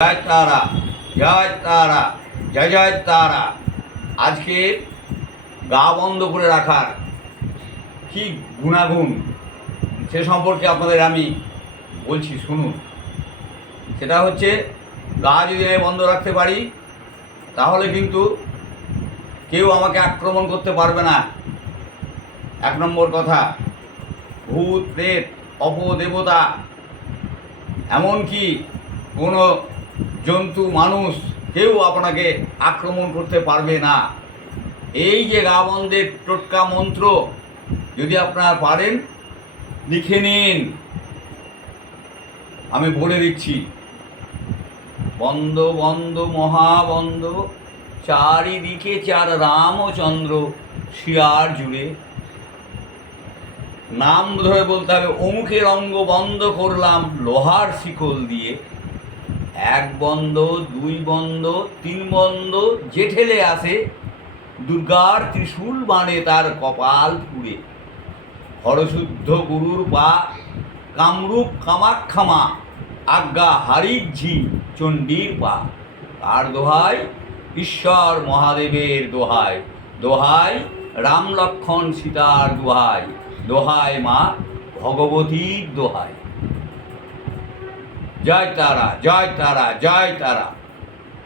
জয় তারা, জয় তারা, জয় জয় তারা। আজকে গা বন্ধ করে রাখার কি গুণাগুণ সে সম্পর্কে আপনাদের আমি বলছি, শুনুন। সেটা হচ্ছে, গা যদি আমি বন্ধ রাখতে পারি তাহলে কিন্তু কেউ আমাকে আক্রমণ করতে পারবে না। এক নম্বর কথা, ভূত প্রেত অপদেবতা এমনকি কোনো জন্তু মানুষ কেউ আপনাকে আক্রমণ করতে পারবে না। এই যে গা বন্ধের টোটকা মন্ত্র যদি আপনারা পারেন, লিখে নিন, আমি বলে দিচ্ছি। বন্ধ বন্ধ মহাবন্ধ, চারিদিকে চার রামচন্দ্র শিয়ার জুড়ে। নাম ধরে বলতে হবে, অমুকের অঙ্গ বন্ধ করলাম লোহার শিকল দিয়ে। এক বন্ধ, দুই বন্ধ, তিন বন্ধ, যে ঠেলে আসে দুর্গার ত্রিশূল বাণে তার কপাল পুড়ে। হরশুদ্ধ গুরুর পা, কামরূপ কামাক্ষামা, আজ্ঞা হারিঝি চণ্ডীর পা। তার দোহাই ঈশ্বর মহাদেবের দোহাই, দোহাই রাম লক্ষ্মণ সীতার দোহাই, দোহাই মা ভগবতীর দোহাই। জয় তারা, জয় তারা, জয় তারা।